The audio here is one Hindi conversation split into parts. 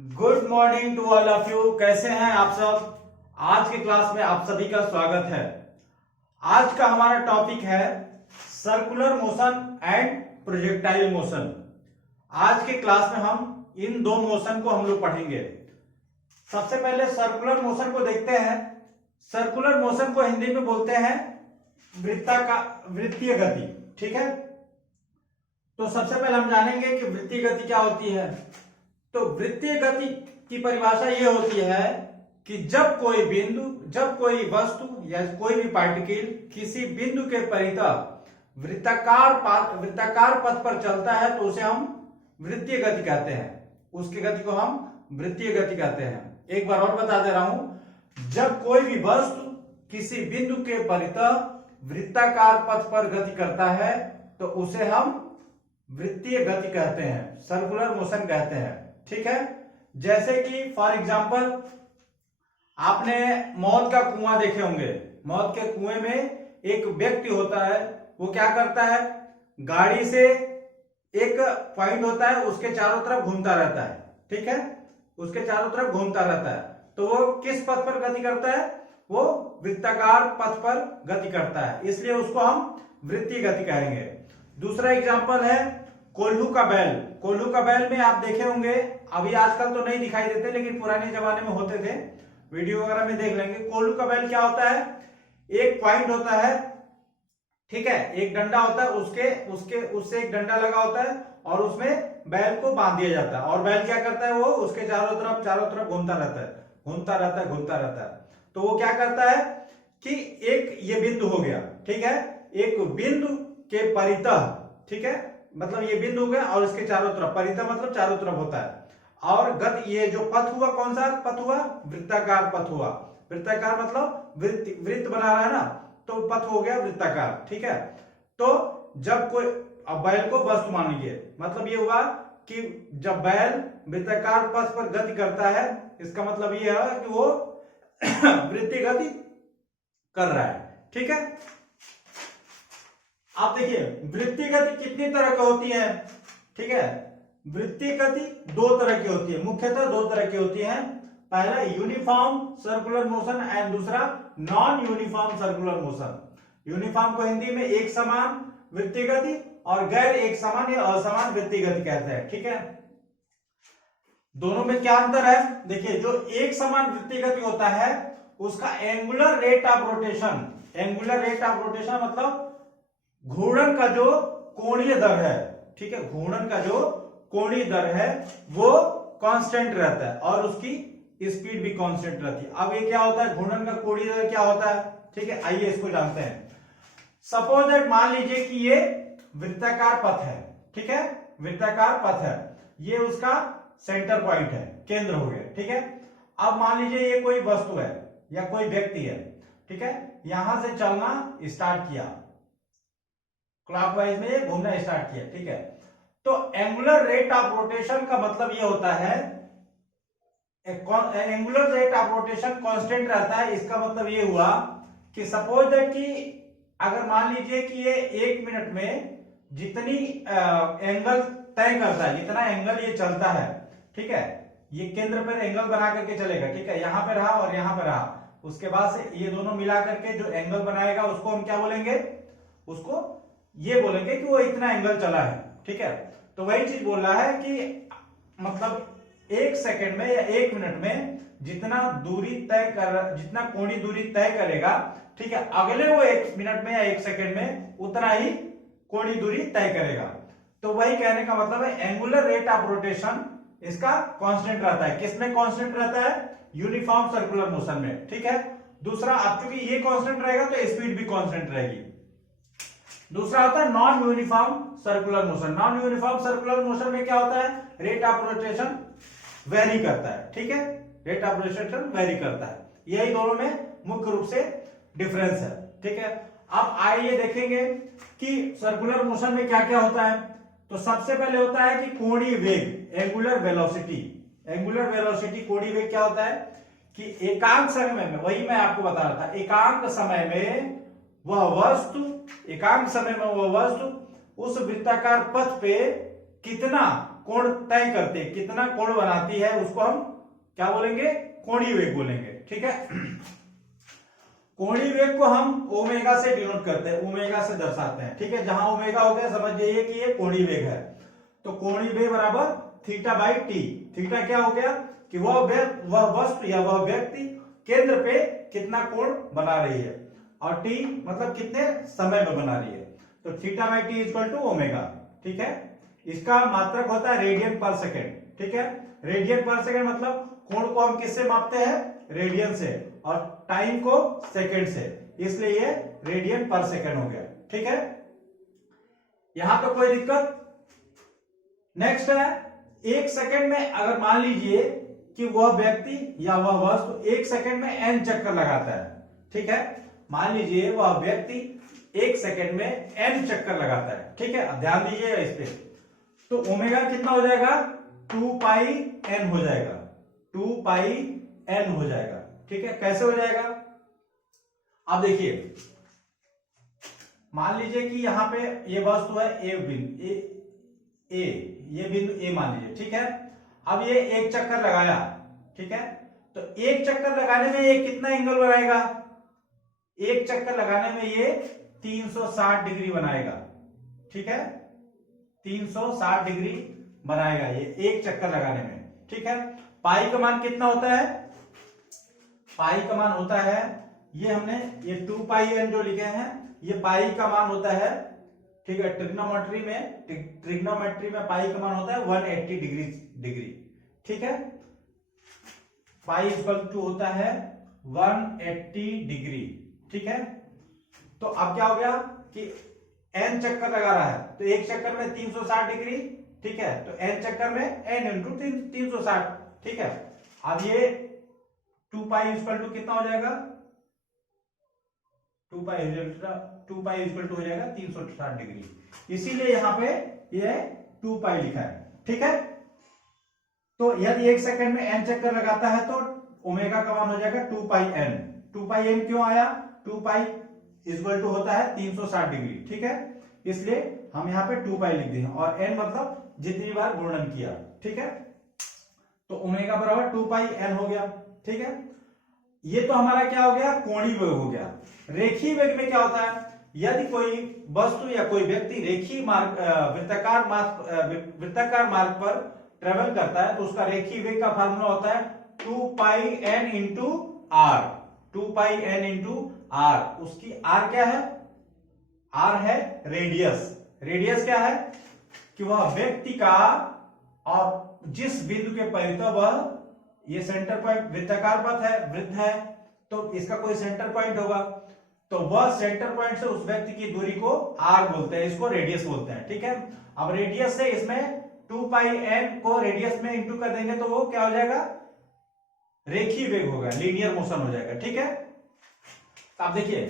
Good morning to all of you. कैसे हैं आप सब। आज के क्लास में आप सभी का स्वागत है। आज का हमारा टॉपिक है circular motion and projectile motion. आज के क्लास में हम इन दो मोशन को हम लोग पढ़ेंगे। सबसे पहले सर्कुलर मोशन को देखते हैं। सर्कुलर मोशन को हिंदी में बोलते हैं वृत्तीय गति। ठीक है, तो सबसे पहले हम जानेंगे कि वृत्तीय गति क्या होती है। तो वृत्तीय गति की परिभाषा यह होती है कि जब कोई बिंदु, जब कोई वस्तु या कोई भी पार्टिकल किसी बिंदु के परितः वृत्ताकार पथ पर चलता है तो उसे हम वृत्तीय गति कहते हैं। उसकी गति को हम वृत्तीय गति कहते हैं। एक बार और बता दे रहा हूं, जब कोई भी वस्तु किसी बिंदु के परितः वृत्ताकार पथ पर गति करता है तो उसे हम वृत्तीय गति कहते हैं, सर्कुलर मोशन कहते हैं। ठीक है, जैसे कि फॉर एग्जांपल आपने मौत का कुआं देखे होंगे। मौत के कुएं में एक व्यक्ति होता है, वो क्या करता है, गाड़ी से एक पॉइंट होता है, उसके चारों तरफ घूमता रहता है। ठीक है, उसके चारों तरफ घूमता रहता है। तो वो किस पथ पर गति करता है, वो वृत्ताकार पथ पर गति करता है, इसलिए उसको हम वृत्तीय गति कहेंगे। दूसरा एग्जांपल है कोल्हू का बैल। कोल्हू का बैल में आप देखे होंगे, अभी आजकल तो नहीं दिखाई देते लेकिन पुराने जमाने में होते थे, वीडियो वगैरह में देख लेंगे। कोल्हू का बैल क्या होता है, एक पॉइंट होता है, ठीक है, एक डंडा होता है, उससे एक डंडा लगा होता है और उसमें बैल को बांध दिया जाता है और बैल क्या करता है, वो उसके चारों तरफ घूमता रहता है। तो वो क्या करता है कि एक ये बिंदु हो गया, ठीक है, एक बिंदु के परितः, ठीक है, मतलब ये बिंदु हो गया और इसके चारों तरफ, परितः मतलब चारों तरफ होता है। और गति, ये जो पथ हुआ, कौन सा पथ हुआ, वृत्ताकार पथ हुआ। वृत्ताकार मतलब वृत्त बना रहा है ना, तो पथ हो गया वृत्ताकार। ठीक है, तो जब कोई, अब बैल को वस्तु मान लीजिए, मतलब ये हुआ कि जब बैल वृत्ताकार पथ पर गति करता है, इसका मतलब ये है कि वो वृत्तीय गति कर रहा है। ठीक है, आप देखिए वृत्तीय गति कितनी तरह की होती है। ठीक है, वृत्तीय गति दो तरह की होती है, मुख्यतः दो तरह की होती है। पहला यूनिफॉर्म सर्कुलर मोशन एंड दूसरा non uniform circular motion. Uniform को हिंदी में एक समान वृत्तीय गति और गैर एक समान या असमान वृत्तीय गति कहते हैं। ठीक है, दोनों में क्या अंतर है, देखिए जो एक समान वृत्तीय गति होता है उसका angular rate of rotation, angular rate of rotation मतलब घूर्णन का जो कोणीय दर है, ठीक है, घूर्णन का जो कोणीय दर है वो कांस्टेंट रहता है और उसकी स्पीड भी कांस्टेंट रहती है। अब ये क्या होता है, घूर्णन का कोणीय दर क्या होता है, ठीक है, आइए इसको जानते हैं। सपोज दैट, मान लीजिए कि ये वृत्ताकार पथ है, ठीक है, वृत्ताकार पथ है, ये उसका सेंटर पॉइंट है, केंद्र हो गया। ठीक है, अब मान लीजिए ये कोई वस्तु है या कोई व्यक्ति है, ठीक है, यहां से चलना स्टार्ट किया, क्लॉकवाइज में घूमना स्टार्ट किया। ठीक है, तो एंगुलर रेट ऑफ रोटेशन का मतलब ये होता है, angular rate of rotation constant रहता है। इसका मतलब ये हुआ कि सपोज दैट कि अगर मान लीजिए कि ये 1 मिनट में जितनी एंगल तय करता है, जितना एंगल ये चलता है, ठीक है, ये केंद्र पर एंगल बना करके चलेगा, ठीक है, यहां पे रहा और यहां पे रहा, उसके बाद से ये दोनों मिला करके जो एंगल बनाएगा उसको हम क्या बोलेंगे, उसको ये बोलेंगे कि वो इतना एंगल चला है। ठीक है, तो वही चीज बोल रहा है कि मतलब 1 सेकंड में या 1 मिनट में जितना दूरी तय कर, जितना कोणीय दूरी तय करेगा, ठीक है, अगले वो 1 मिनट में या 1 सेकंड में उतना ही कोणीय दूरी तय करेगा। तो वही कहने का मतलब है एंगुलर रेट ऑफ रोटेशन इसका कांस्टेंट रहता है। किसमें कांस्टेंट रहता है, यूनिफॉर्म सर्कुलर मोशन में। ठीक है, दूसरा, अब चूंकि ये कांस्टेंट रहेगा तो स्पीड भी कांस्टेंट रहेगी। दूसरा होता है non uniform circular motion. Non uniform circular motion में क्या होता है, रेट ऑफ रोटेशन वेरी करता है। ठीक है, रेट ऑफ रोटेशन वेरी करता है। यही दोनों में मुख्य रूप से डिफरेंस है। ठीक है, अब आइए देखेंगे कि सर्कुलर मोशन में क्या क्या होता है। तो सबसे पहले होता है कि कोणीय वेग, एंगुलर वेलोसिटी। एंगुलर वेलोसिटी, कोणीय वेग क्या होता है कि एकांक समय में, वही मैं आपको बता रहा था, एकांक समय में वह वस्तु उस वृत्ताकार पथ पे कितना कोण तय करते, कितना कोण बनाती है, उसको हम क्या बोलेंगे, कोणीय वेग बोलेंगे। ठीक है, कोणीय वेग को हम ओमेगा से डिनोट करते हैं, ओमेगा से दर्शाते हैं। ठीक है, जहां ओमेगा हो गया समझ जाइए कि ये कोणीय वेग है। तो कोणीय वेग बराबर थीटा बाई टी। थीटा क्या हो गया कि वह वस्तु या वह व्यक्ति केंद्र पे कितना कोण बना रही है, और टी मतलब कितने समय में बना रही है। तो theta by t equal to omega. ठीक है, इसका मात्रक होता है रेडियन पर सेकेंड। ठीक है, रेडियन पर सेकेंड मतलब कोण को हम किससे मापते हैं, रेडियन से, और टाइम को सेकेंड से, इसलिए ये रेडियन पर सेकेंड हो गया। ठीक है, यहां पे कोई दिक्कत। नेक्स्ट है, एक सेकेंड में अगर मान लीजिए कि वह व्यक्ति या वह वस्तु एक सेकेंड में n चक्कर लगाता है। ठीक है, मान लीजिए वह व्यक्ति एक सेकेंड में n चक्कर लगाता है। ठीक है, अब ध्यान दीजिएगा इस पे। तो ओमेगा कितना हो जाएगा, 2 पाई n हो जाएगा, 2 पाई n हो जाएगा। ठीक है, कैसे हो जाएगा, अब देखिए, मान लीजिए कि यहां पे ये वस्तु है ए बिंदु, ये बिंदु ए मान लीजिए। ठीक है, अब ये एक चक्कर लगाया। ठीक है, तो एक चक्कर लगाने में ये कितना एंगल बनाएगा, एक चक्कर लगाने में ये 360 डिग्री बनाएगा। ठीक है, 360 डिग्री बनाएगा ये एक चक्कर लगाने में। ठीक है, पाई का मान कितना होता है, पाई का मान होता है, ये हमने ये 2 पाई एन जो लिखे हैं, ये पाई का मान होता है। ठीक है, ट्रिग्नोमेट्री में पाई का मान होता है 180 डिग्री। ठीक है, पाई इक्वल टू होता है 180 डिग्री। ठीक है, तो अब क्या हो गया कि n चक्कर लगा रहा है, तो एक चक्कर में 360 डिग्री। ठीक है, तो n चक्कर में n इंटू 360। ठीक है, अब ये 2 पाई इक्वल टू कितना हो जाएगा, 2 पाई इक्वल टू हो जाएगा 360 डिग्री, इसीलिए यहां पे ये 2 पाई लिखा है। ठीक है, तो यदि एक सेकंड में n चक्कर लगाता है तो ओमेगा का मान हो जाएगा 2 पाई n। 2 पाई n क्यों आया, 2 पाई इक्वल टू होता है 360 डिग्री। ठीक है, इसलिए हम यहाँ पे 2 पाई लिख दिए, और n मतलब जितनी बार गुणन किया। ठीक है, तो ओमेगा बराबर 2 पाई n हो गया। ठीक है, ये तो हमारा क्या हो गया, कोणीय वेग हो गया। रेखीय वेग में क्या होता है, यदि कोई वस्तु या कोई व्यक्ति रेखीय मार्ग वृत्ताकार मार्ग पर ट्रेवल करता है, तो उसका रेखीय वेग का फार्मूला होता है 2 pi n into r. 2 pi n into r, उसकी आर क्या है, आर है रेडियस। रेडियस क्या है कि वह व्यक्ति का, और जिस बिंदु के परितः वह, ये सेंटर पॉइंट वृत्ताकार पथ है, वृत्त है, तो इसका कोई सेंटर पॉइंट होगा, तो वह सेंटर पॉइंट से उस व्यक्ति की दूरी को आर बोलते हैं, इसको रेडियस बोलते हैं। ठीक है, अब रेडियस से इसमें 2 पाई n को रेडियस में इंटू कर देंगे तो वो क्या हो जाएगा, रेखीय वेग होगा, लीनियर मोशन हो जाएगा। ठीक है, तो आप देखिए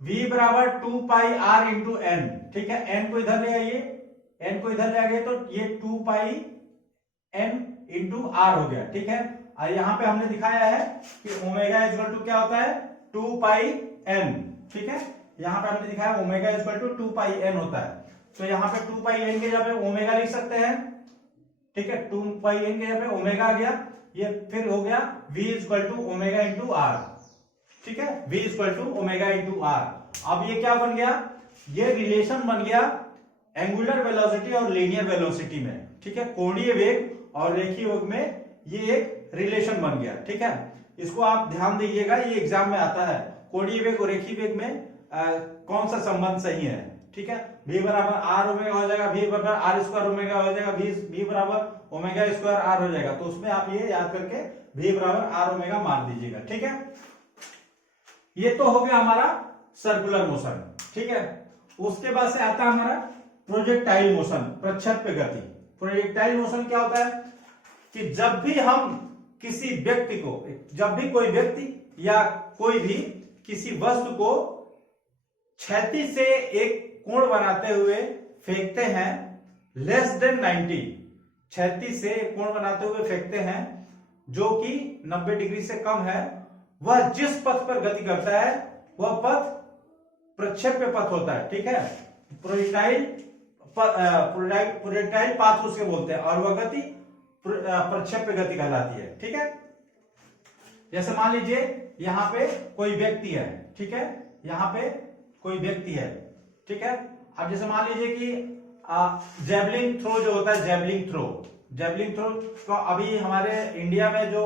v बराबर 2 पाई r इंटू n। ठीक है, n को इधर ले आइए, n को इधर ले आ गए तो ये 2 पाई n इंटू r हो गया। ठीक है, और यहां पे हमने दिखाया है कि ओमेगा इक्वल टू क्या होता है, 2 पाई n। ठीक है, यहां पे हमने दिखाया omega equal to 2 pi n होता है, तो यहां पे 2 पाई n के जगह पे ओमेगा लिख सकते हैं। ठीक है, 2 पाई n के जगह पे ओमेगा आ गया, ये फिर हो गया v equal to omega into r. ठीक है, v equal to omega into r. अब ये क्या बन गया, ये रिलेशन बन गया एंगुलर वेलोसिटी और लीनियर वेलोसिटी में। ठीक है, कोणीय वेग और रेखीय वेग में ये एक रिलेशन बन गया। ठीक है, इसको आप ध्यान दीजिएगा, ये एग्जाम में आता है, कोणीय वेग और रेखीय वेग में कौन सा संबंध सही है। ठीक है, v बराबर आर ओमेगा हो जाएगा, v बराबर आर स्क्वायर ओमेगा हो जाएगा, v बराबर ओमेगा स्क्वायर आर हो जाएगा, तो उसमें आप ये याद करके v बराबर आर ओमेगा मार दीजिएगा। ठीक है, ये तो हो गया हमारा सर्कुलर मोशन। ठीक है, उसके बाद से आता है हमारा प्रोजेक्टाइल मोशन, प्रक्षेप्य गति। प्रोजेक्टाइल मोशन क्या होता है कि जब भी हम किसी व्यक्ति को, जब भी कोई व्यक्ति या कोई भी किसी वस्तु को क्षैतिज से एक कोण बनाते हुए फेंकते हैं, लेस देन 90, क्षैतिज से एक कोण बनाते हुए फेंकते हैं जो कि 90 डिग्री से कम है, वह जिस पथ पर गति करता है वह पथ प्रक्षेप्य पथ होता है। ठीक है, प्रोजेक्टाइल पाथ उसके बोलते हैं, और वह गति प्रक्षेप्य गति कहलाती है। ठीक है, जैसे मान लीजिए यहाँ पे कोई व्यक्ति है, ठीक है, यहाँ पे कोई व्यक्ति है, ठीक है। अब जैसे मान लीजिए कि जेवलिंग थ्रो जो होता है, जेवलिंग थ्रो तो अभी हमारे इंडिया में जो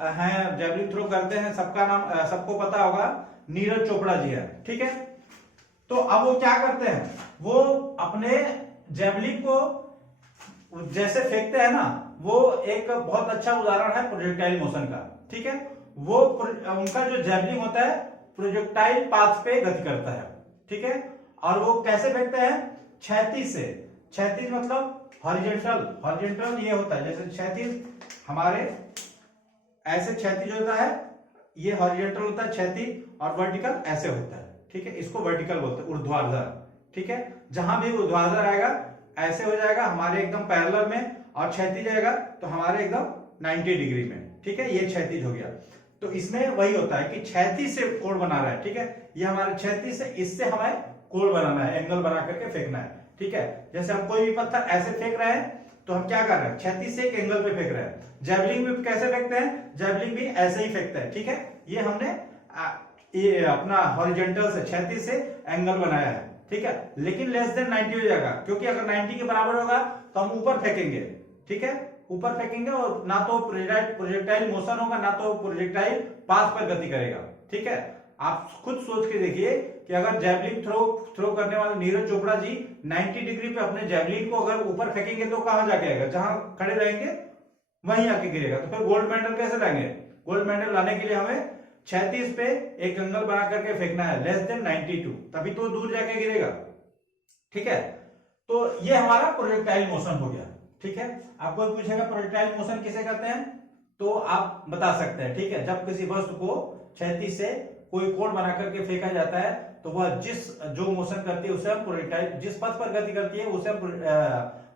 हैं जेवलिंग थ्रो करते हैं, सबका नाम सबको पता होगा, नीरज चोपड़ा जी है। ठीक है, तो अब वो क्या करते हैं, वो अपने जेवलिंग को जैसे फेंकते हैं ना, वो एक बहुत अच्छा उदाहरण है प्रोजेक्टाइल मोशन का। ठीक है, वो उनका जो जेवलिंग होता है प्रोजेक्टाइल पाथ पे गति करता है। ठीक है, और वो कैसे फेंकते हैं, क्षैतिज से। क्षैतिज मतलब हॉरिजॉन्टल ये होता है, जैसे क्षैतिज हमारे ऐसे क्षैतिज होता है, ये हॉरिजॉन्टल होता है क्षैतिज, और वर्टिकल ऐसे होता है। ठीक है, इसको वर्टिकल बोलते हैं, ऊर्ध्वाधर। ठीक है, जहां भी ऊर्ध्वाधर आएगा ऐसे हो जाएगा हमारे एकदम पैरेलल में, और क्षैतिज आएगा तो हमारे एकदम 90 डिग्री में। ठीक है, ये क्षैतिज हो गया। तो इसमें वही होता है कि क्षैतिज से कोण बना रहा है। ठीक है, ये हमारे क्षैतिज से, इससे हमें कोण बनाना है, एंगल बना करके फेंकना है। ठीक है, जैसे हम कोई भी पत्थर ऐसे फेंक रहे हैं तो हम क्या कर रहे हैं, क्षैतिज से एक एंगल पे फेंक रहे हैं। जेवलिंग भी कैसे फेंकते हैं, जेवलिंग भी ऐसे ही फेंकते हैं। ठीक है, ये हमने ये अपना हॉरिजॉन्टल से, क्षैतिज से एंगल बनाया है। ठीक है, लेकिन लेस देन 90 हो जाएगा, क्योंकि अगर 90 के बराबर होगा तो हम ऊपर फेंकेंगे। ठीक है, ऊपर फेंकेंगे और ना तो प्रोजेक्टाइल मोशन होगा, ना तो प्रोजेक्टाइल पाथ पर गति करेगा। ठीक है, आप खुद सोच के देखिए कि अगर जेवलिन थ्रो करने वाले नीरज चोपड़ा जी 90 डिग्री पे अपने जेवलिन को अगर ऊपर फेंकेंगे तो कहां जाके आएगा, जहां खड़े रहेंगे वहीं आके गिरेगा। तो फिर गोल्ड मेडल कैसे लाएंगे, गोल्ड मेडल लाने के लिए हमें क्षैतिज पे एक एंगल बना करके फेंकना है, लेस देन 92, तभी तो दूर जाके गिरेगा। ठीक है, तो ये हमारा प्रोजेक्टाइल मोशन हो गया। ठीक है, आपको पूछेगा प्रोजेक्टाइल मोशन किसे कहते हैं, तो आप बता सकते हैं। ठीक है, जब किसी वस्तु को क्षैतिज से कोई कोण बना करके फेंका जाता है तो वह जो मोशन करती है उसे हम प्रोजेक्टाइल, जिस पथ पर गति करती है उसे हम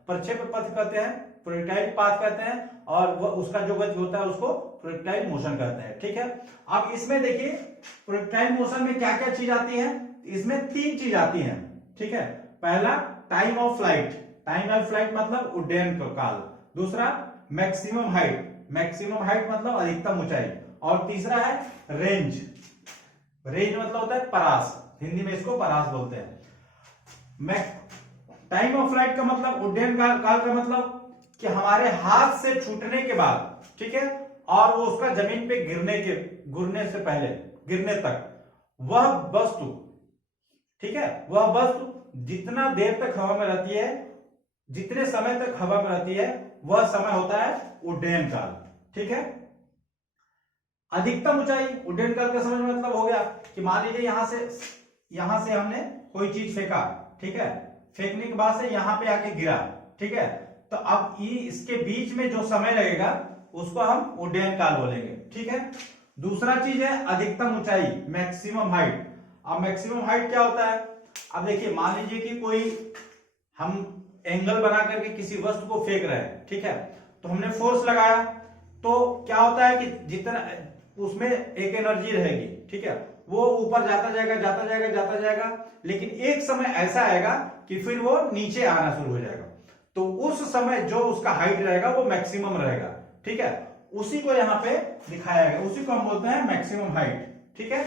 प्रक्षेप्य पथ कहते हैं, प्रोजेक्टाइल पाथ कहते हैं, और वह उसका जो गति होता है उसको प्रोजेक्टाइल मोशन कहते हैं। ठीक है, अब इसमें देखिए प्रोजेक्टाइल मोशन में क्या क्या चीज आती है, इसमें 3 चीज आती है। ठीक है, पहला टाइम ऑफ फ्लाइट मतलब उड्डयन काल, दूसरा मैक्सिमम हाइट मतलब अधिकतम ऊंचाई, और तीसरा है रेंज मतलब होता है परास, हिंदी में इसको परास बोलते हैं। टाइम ऑफ फ्लाइट का मतलब, उड्डयन काल का मतलब कि हमारे हाथ से छूटने के बाद, ठीक है, और वो उसका जमीन पे गिरने से पहले, गिरने तक वह वस्तु, ठीक है, वह वस्तु जितना देर तक हवा में रहती है, जितने समय तक हवा में रहती है, वह समय होता है उड्डयन काल। ठीक है, अधिकतम ऊंचाई, उड्डयन काल का समझ में मतलब हो गया कि मान लीजिए यहां से हमने कोई चीज फेंका, ठीक है, फेंकने के बाद से यहां पे आके गिरा, ठीक है, तो अब इसके बीच में जो समय लगेगा उसको हम उड्डयन काल बोलेंगे। ठीक है, दूसरा चीज है अधिकतम ऊंचाई, मैक्सिमम हाइट। अब मैक्सिमम हाइट क्या होता है, अब देखिए मान लीजिए कि कोई हम एंगल बना करके किसी वस्तु को फेंक रहे हैं, ठीक है, तो हमने फोर्स लगाया, तो क्या होता है कि जितना उसमें एक एनर्जी रहेगी, ठीक है, वो ऊपर जाता जाएगा, लेकिन एक समय ऐसा आएगा कि फिर वो नीचे आना शुरू हो जाएगा, तो उस समय जो उसका हाइट रहेगा वो मैक्सिमम रहेगा। ठीक है, उसी को यहां पे दिखाया गया, उसी को हम बोलते हैं मैक्सिमम हाइट। ठीक है,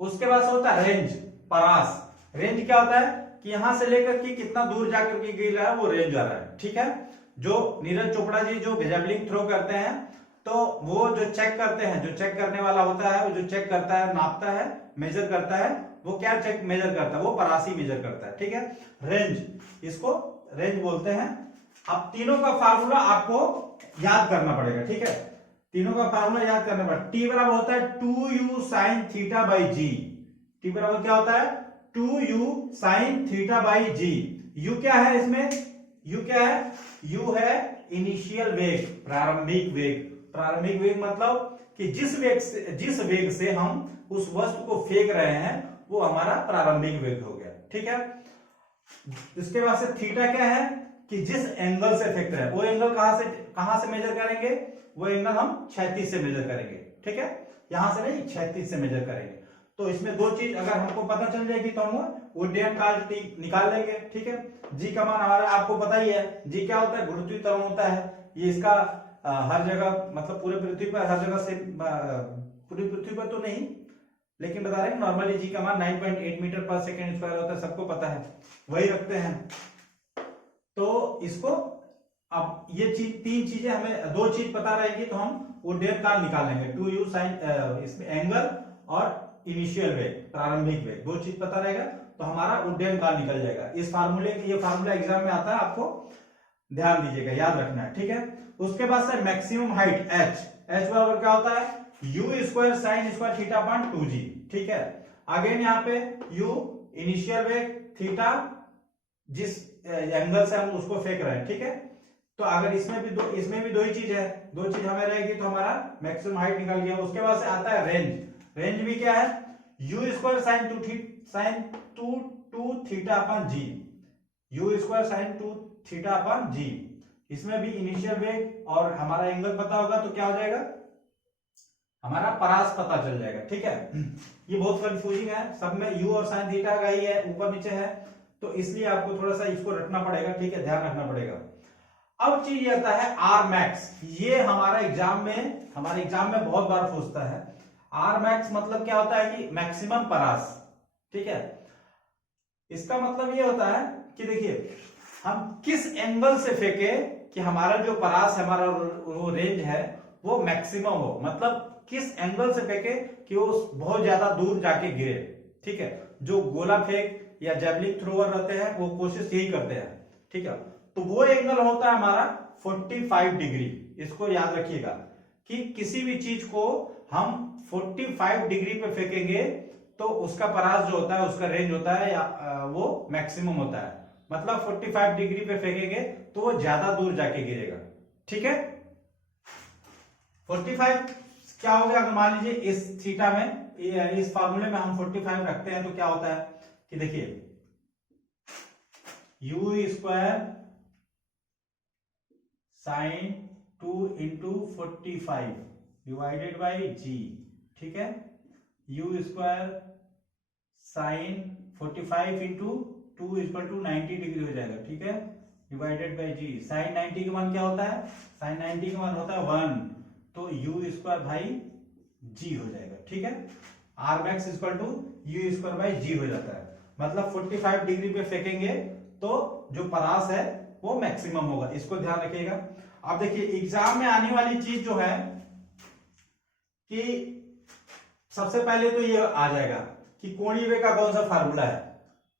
उसके बाद होता है रेंज, परास। रेंज क्या होता है कि यहां से लेकर के कितना दूर जाकर के गिर रहा है, वो रेंज आ रहा है। ठीक है, जो नीरज चोपड़ा जी जो जेवलिन थ्रो करते हैं, तो वो जो चेक करते हैं, जो चेक करने वाला होता है, वो जो चेक करता है, नापता है, मेजर करता है, वो क्या चेक मेजर करता है, वो परासी मेजर करता है। ठीक है, रेंज, इसको रेंज बोलते हैं। अब तीनों का फार्मूला आपको याद करना पड़ेगा। ठीक है, तीनों का फार्मूला याद करना पड़ेगा। टी बराबर होता है 2u sin theta by g. T बराबर क्या होता है, 2u sin theta by g. u क्या है इसमें, u क्या है, u है इनिशियल वेग, प्रारंभिक वेग। प्रारंभिक वेग मतलब कि जिस वेग से हम उस वस्तु को फेंक रहे हैं वो हमारा प्रारंभिक वेग हो गया। ठीक है, इसके बाद से थीटा क्या है कि जिस एंगल से फेंक रहे हैं, वो एंगल कहां से मेजर करेंगे, वो एंगल हम क्षैतिज से मेजर करेंगे। ठीक है, यहां से नहीं, क्षैतिज से मेजर करेंगे। तो इसमें दो चीज अगर हमको पता चल जाएगी तो हम उड्डयन काल टी निकाल लेंगे। ठीक है, जी का मान हमारा आपको पता ही है, जी क्या होता है, गुरुत्वीय त्वरण होता है। ये इसका हर जगह मतलब पूरे पृथ्वी पर हर जगह से पूरी पृथ्वी पर तो नहीं, लेकिन बता रहे हैं नॉर्मली जी का मान 9.8 मीटर पर सेकेंड स्क्वायर होता है, सबको पता है, वही रखते हैं। तो इसको अब ये चीज तीन चीजें हमें दो चीज पता रहेगी तो हम उड्डयन काल निकाल लेंगे, 2u sin इसमें एंगल और इनिशियल वेग प्रारंभिक वेग, दो चीज पता रहेगा तो हमारा उड्डयन काल निकल जाएगा। इस फार्मूले ये फार्मूला एग्जाम में आता है, आपको ध्यान दीजिएगा, याद रखना है। ठीक है, उसके बाद से मैक्सिमम हाइट h बराबर क्या होता है, u square sine square theta upon 2g। ठीक है, अगेन यहाँ पे u इनिशियल वेग, थीटा जिस एंगल से हम उसको फेंक रहे हैं। ठीक है, तो अगर इसमें भी दो ही चीज है, दो चीज हमें रहेगी तो हमारा मैक्सिमम हाइट निकल गया। उसके बाद से आता है रेंज, रेंज भी क्या है, u square sine two theta upon g, u square sine 2 theta upon g. इसमें भी इनिशियल वेग और हमारा एंगल पता होगा तो क्या हो जाएगा, हमारा परास पता चल जाएगा। ठीक है, ये बहुत कंफ्यूजिंग है, सब में u और साइन थीटा का ही है, ऊपर नीचे है, तो इसलिए आपको थोड़ा सा इसको रखना पड़ेगा। ठीक है, ध्यान रखना पड़ेगा। अब चीज ये आता है आर मैक्स, ये हमारे एग्जाम में बहुत बार पूछता है। आर मैक्स मतलब क्या होता है कि मैक्सिमम परास। ठीक है, इसका मतलब ये होता है कि देखिए हम किस एंगल से फेंके कि हमारा जो परास है, हमारा वो रेंज है वो मैक्सिमम हो, मतलब किस एंगल से फेंके कि वो बहुत ज्यादा दूर जाके गिरे। ठीक है, जो गोला फेंक या जैवलिन थ्रोअर रहते हैं वो कोशिश यही करते हैं। ठीक है, तो वो एंगल होता है हमारा 45 डिग्री। इसको याद रखिएगा कि किसी भी चीज को हम 45 डिग्री पे फेंकेंगे तो उसका परास जो होता है, उसका रेंज होता है या वो मैक्सिमम होता है, मतलब 45 डिग्री पे फेंकेंगे तो वो ज्यादा दूर जाके गिरेगा। ठीक है, 45 क्या हो गया, अगर मान लीजिए इस थीटा में, इस फार्मूले में हम 45 रखते हैं तो क्या होता है कि देखिए u square sine 2 into 45 divided by g. ठीक है, u square sine 45 into 2 equal to 90 degree हो जाएगा। ठीक है, डिवाइडेड बाई जी। साइन 90 का मान क्या होता है, साइन 90 का मान होता है 1, तो u स्क्वायर बाई जी हो जाएगा। ठीक है, R max equal to u square by g हो जाता है, मतलब 45 डिग्री पे फेंकेंगे तो जो परास है वो मैक्सिमम होगा। इसको ध्यान रखिएगा। अब देखिए एग्जाम में आने वाली चीज जो है कि सबसे पहले तो ये आ जाएगा कि कोणीय वेग का कौन सा फार्मूला है।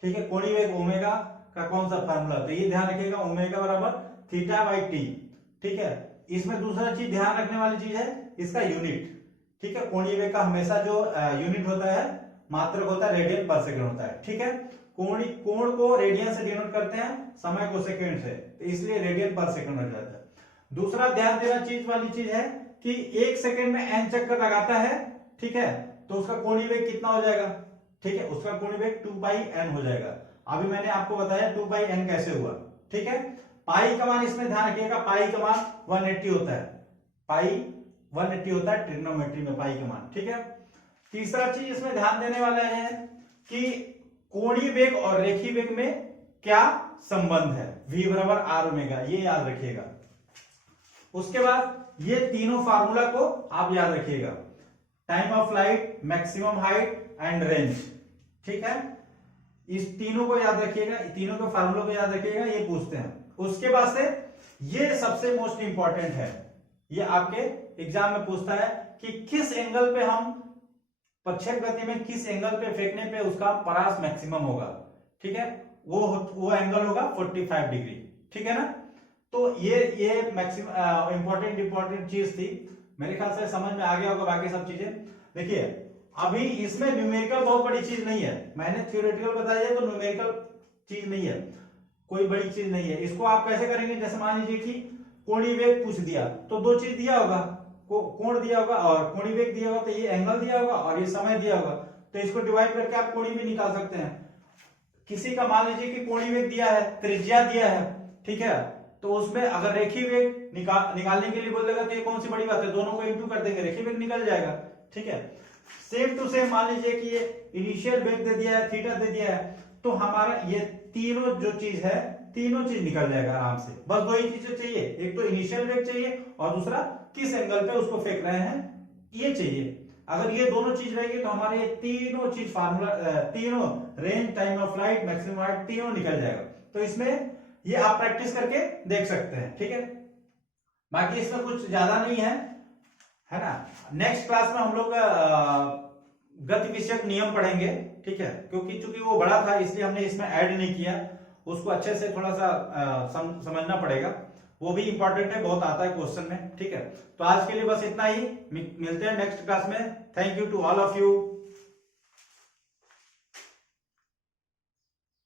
ठीक है, कोणीय वेग ओमेगा का कौन सा फार्मूला, तो ये ध्यान रखिएगा, ओमेगा बराबर थीटा बाई टी। ठीक है, इसमें दूसरा चीज ध्यान रखने वाली चीज है इसका यूनिट। ठीक है, कोणीय वेग का हमेशा जो यूनिट होता है, मात्रक होता है, रेडियन पर सेकंड होता है। ठीक है, कोण को रेडियन से डिनोट करते हैं, समय को सेकंड से, तो इसलिए रेडियन पर सेकंड हो जाता है। दूसरा ध्यान देना चीज वाली चीज है कि 1 सेकंड में n चक्कर लगाता है। ठीक है, तो उसका कोणीय वेग कितना हो जाएगा, ठीक है, उसका कोणीय वेग 2 पाई n हो जाएगा। अभी मैंने आपको बताया 2 पाई n कैसे हुआ। ठीक है, पाई का मान इसमें ध्यान रखिएगा, पाई का मान 180 होता है, पाई 180 होता है ट्रिग्नोमेट्री में पाई का मान। ठीक है, तीसरा चीज इसमें ध्यान देने वाला है कि कोणीय वेग और रेखीय वेग में क्या संबंध है, v बराबर आर ओमेगा, ये याद रखिएगा। उसके बाद ये तीनों फार्मूला को आप याद रखिएगा, time of light, maximum height and range. ठीक है, इस तीनों को याद रखिएगा, तीनों के फार्मूलों को याद रखिएगा, ये पूछते हैं। उसके बाद से ये सबसे मोस्ट इंपॉर्टेंट है, ये आपके एग्जाम में पूछता है कि किस एंगल पे हम प्रक्षेप गति में किस एंगल पे फेंकने पे उसका परास मैक्सिमम होगा। ठीक है, वो एंगल होगा 45 डिग्री। ठीक है ना, तो ये मैक्सिमम इंपॉर्टेंट चीज थी, मेरे ख्याल से समझ में आ गया होगा। बाकी सब चीजें देखिए, अभी इसमें न्यूमेरिकल बहुत बड़ी चीज नहीं है, मैंने थ्योरेटिकल बताया है तो न्यूमेरिकल चीज नहीं है, कोई बड़ी चीज नहीं है। इसको आप कैसे करेंगे, जैसे मान लीजिए कि कोणीय वेग पूछ दिया तो दो चीज दिया होगा, कोण दिया होगा और कोणीय वेग दिया होगा, तो ये एंगल दिया होगा और ये समय दिया होगा, तो इसको डिवाइड करके आप कोणीय भी निकाल सकते हैं। किसी का मान लीजिए कि कोणीय वेग दिया है, त्रिज्या दिया है, ठीक है, तो उसमें अगर रेखीय वेग निकालने के लिए बोलेगा तो ये कौन सी बड़ी बात है, दोनों को इंटू कर देंगे, रेखीय वेग निकल जाएगा। ठीक है, सेम टू सेम मान लीजिए कि ये इनिशियल वेग दे दिया है, थीटा दे दिया है, तो हमारा ये तीनों जो चीज है, तीनों चीज निकल जाएगा आराम से। बस दो ही चीजें चाहिए, एक तो इनिशियल वेग चाहिए और दूसरा किस एंगल पे उसको फेंक रहे हैं ये चाहिए। अगर ये दोनों चीज रहेगी तो हमारे ये तीनों चीज फार्मूला, तीनों range, time of flight, maximum height, तीनों निकल जाएगा। तो इसमें ये आप प्रैक्टिस करके देख सकते हैं, ठीक है। बाकी इसमें कुछ ज्यादा नहीं है ना। नेक्स्ट क्लास में हम लोग गति विषयक नियम पढ़ेंगे, ठीक है, क्योंकि चूंकि वो बड़ा था इसलिए हमने इसमें ऐड नहीं किया, उसको अच्छे से थोड़ा सा समझना पड़ेगा, वो भी इंपॉर्टेंट है, बहुत आता है क्वेश्चन में, ठीक है। तो आज के लिए बस इतना ही, मिलते हैं नेक्स्ट क्लास में। Thank you to all of you.